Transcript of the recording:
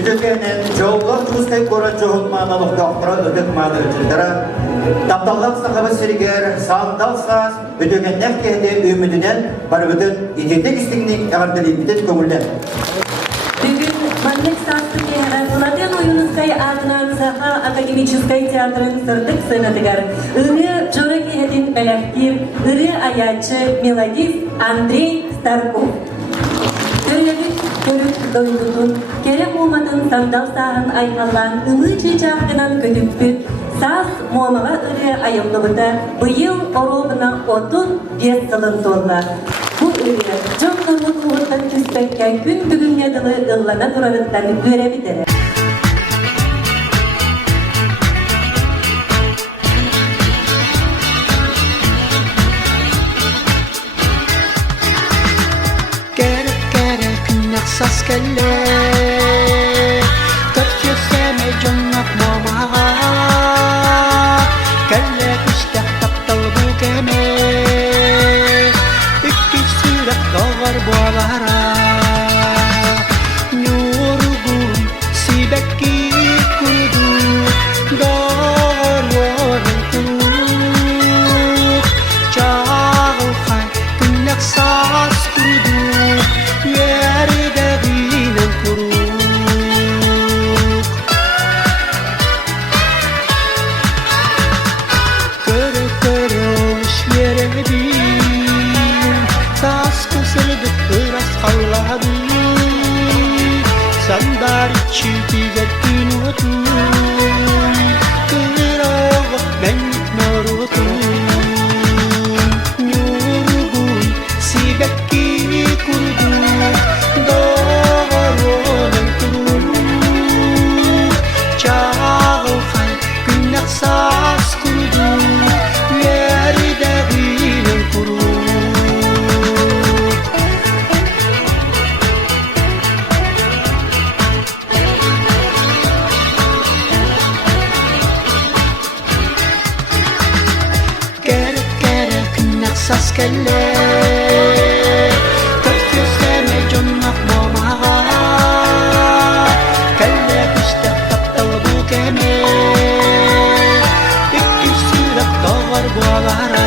Üdükenen çoğullar çuzkay kora çoğulmanalık doktora ödük madırcılara taptallak sakabı siriger sağındal saz üdükenler kehde ümüdünen barıgıdın idetek istigini ağırdılıyımıdet kömürler. Bugün Manlık Sastı'ya Vladen Oyunuzkay adına Zaha Akademической театрын сырдык сынаdıgar. Ürü Joraki hedin belaktir, ürü ayatçı melodist Andrei Starkov. Öylebik körük doydudun, kerem olmadın sandal sağın aynalan, ılıcı çapkınan kötüpüt, saz muamala ürü ayımlıbıda, bıyıl orobuna 35 yılın dolar. Bu ürü, çok zorluk uğurdan küspekken gün bugün yadılı ıllana durarından görebilir. Sas kelle Tırtı seme cannak mamağa Kelle kışta taptal bu keme İki sürak doğar boğalara Nurgun sibeki kurudu Doğar varın kuruk Çağıl kay kınyak sas kurudu Yeri Sandar içi vertin otun Kırava ben narotun Nurgun sibeki kurdu Doğaronan kurdu Çağıl kay günah sas kurdu Yeri dağının kurdu Sas kelle Tırtı seme cannak mamağa Kelle kışta taptal bu keme İki sürak doğar boğalara